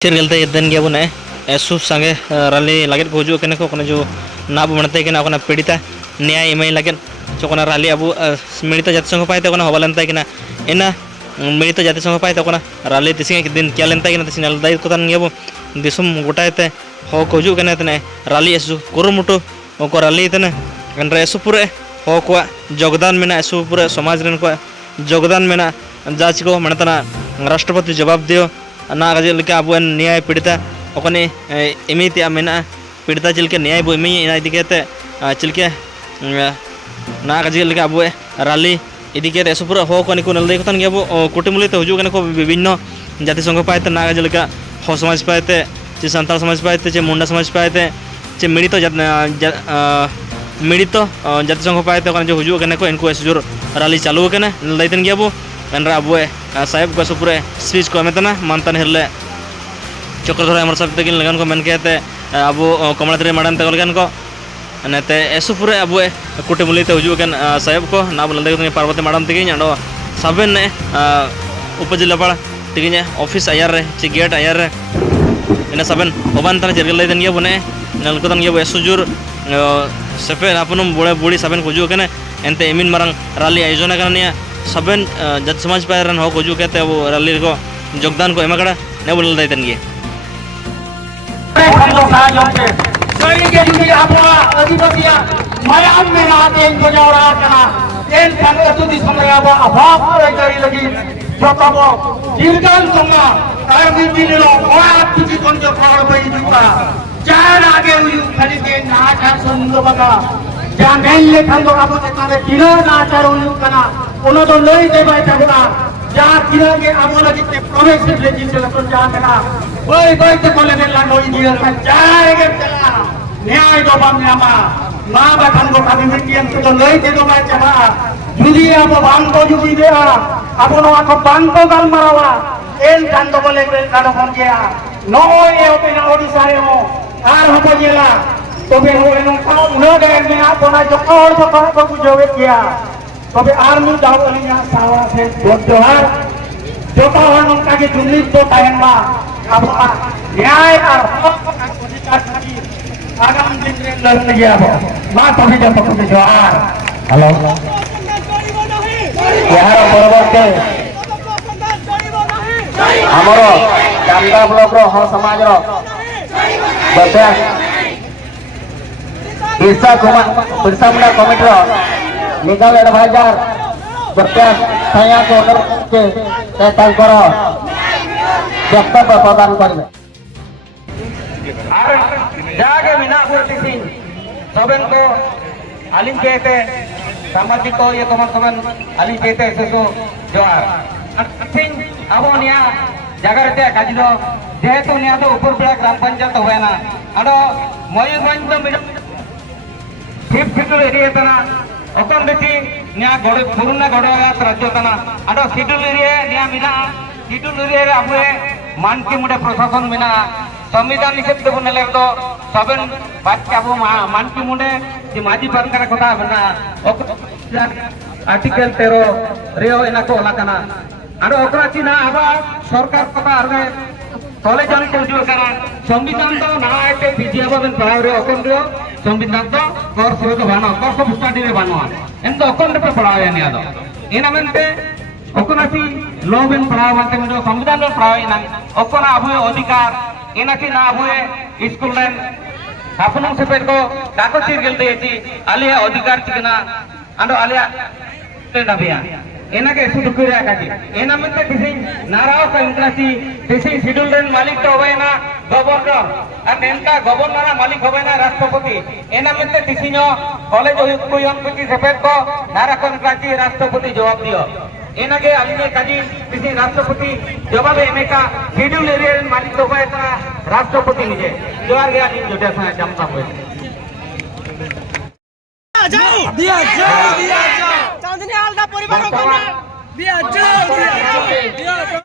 ᱪᱮᱨᱜᱮᱞᱛᱮ ᱫᱮᱱ ᱜᱮᱭᱟ ᱵᱚᱱ एसु संगे रैली लगे को हजू के जो नाब मनते पीड़िता न्याय इमाई लगे चोकना रैली अब मिड़ित जाति संघ पाए हवालेंता इन मिड़ित जाति संघ पाए रैली तीस दिन क्या लेंता दायी को दिसम गोटाते हो को हजू रैली एसु कुरुमुटु को रैली एसु पूरे हो को योगदान में एसु पूरे समाज रन को योगदान में जाच को मनतना राष्ट्रपति जवाब दियो ना गजे लेके अब न्याय पीड़िता ओकने इमिति मेना पीड़िता चिलके न्याय बो इमी इना इदिकेते चिलके ना गजे लेके अब रैली इदिकेते एसु पूरा हो को निको नलदे को तन गेबो कुटुमलिते हजू कने को विभिन्न जाति संघ पाएते ना गजे लेके हो समाज पाएते चे संताल समाज पाएते चे मुंडा समाज पाएते चे मिड़ित जाति संघ पाएते जो हजू कने को इनको एसु जोर रैली चालू कने नलदैतन गेबो एनरा अब साहेब को पूरे स्पीच को मेतना मानतन हिरले चक्रधर अमर साहब तक लगन को मन कहते अब कमलाद्री मैडम तक लगन को नते एसु पूरे अब कुटुमलिते हजू साहेब को ना बोलते पार्वती मैडम तक अंडो सबन उपजिलापाल तक ऑफिस आयार चे गेट आयार इन सबन ओबान तन जरगल गया बने नलकोतन गया एसु जोर सेपे अपन बुढ़े बुढ़ी सबन को हजू एनते इमिन मारंग रैली आयोजन करनिया सबन जाति समाज पाए रन हो को हजू कहते वो रैली को योगदान को एमाकड़ा ने बोल दैतन गे जहाँ तीनों के आमोला जितने प्रोग्रेसिव लेजिस्लेशन जहाँ करा वही वही तो बोले बेला नोई दिया था जाएगा चला न्याय दो बाम न्यामा माँ बहन को कभी मिट्टियन तो नोई दे दो बाय चला जुदी अब बांग को जुदी दे अब उन्होंने को बांग को गल मरावा एल जान तो बोले बेला ना कौन किया नोई ये ओपिना ओडिसारे हो आर हो बोलेला तो भी हो इन उन्होंने गए में आप उन्हें जो को बुझावे किया तबे आर्मी दावलिया सावा से जोहार जोता हन उनका के जुमली तो टाइम अब न्याय और अधिकार की आगामी दिन में लड़ने गया हो मां तभी जब पकड़ जोहार हेलो यार परवर्ती हमरो चांदा ब्लॉक रो हो समाज रो बच्चा बिरसा मुंडा कमिटी रो लीगल एडवाइजर प्रत्याश छाया को के तांकर वक्तव्य प्रदान करेंगे और जागे बिना बोलती सबन को आलिम कहते सामाजिक को ये कमर सबन आलिम कहते सो जोहार सिंह अब निया जगरते काजिलो जेहेतु निया तो ऊपर बेड़ा ग्राम पंचायत होएना अडो मयूरभंज तो मिडो फिर एरिया तना अकन बेटी निया गड़े पुरुना गड़ाया राज्य तना आडो शिड्यूल एरिया निया मिना शिड्यूल एरिया अबे मानकी मुडे प्रशासन मिना संविधान हिसाब से बनेले तो सबन बात अब मानकी मुडे जे माजी पारकर कथा बना आर्टिकल 13 रेओ इना को लाकना आडो ओकरा चिना आबा सरकार कथा आरगे कॉलेज आने को जो करा संविधान तो ना आते बीजेपी बन पढ़ाव रे ओकन रे संविधान तो कोर्स रे बानो कोर्स स्टडी रे बानो एन तो ओकन रे पढ़ाव या निया दो एना मेनते ओकन आसी लॉ बेन पढ़ाव मानते में जो संविधान रे पढ़ाव इना ओकन आबुए अधिकार एना की ना आबुए स्कूल रे आपनों से पेट को काको चिर गेल देती आलिया अधिकार चिकना आंडो आलिया ते नबिया एना के सुदु कुरिया काजी एना मेनते दिसि नाराव का इंद्रासी दिसि शिड्यूल रेन मालिक तो होबेना गवर्नर और नेंता गवर्नर मालिक होबेना राष्ट्रपति एना मेनते दिसिनो कॉलेज को यमपति सेपेट को नारा कंत्राची राष्ट्रपति जवाब दियो एना के आलिने काजी दिसि राष्ट्रपति जवाब एमेका शिड्यूल एरिया रेन मालिक तो होबेना राष्ट्रपति निजे जोहार गया दिन जोटे सा जमता होय दिया जाओ चांदनी आलदा परिवारों को दिया जाओ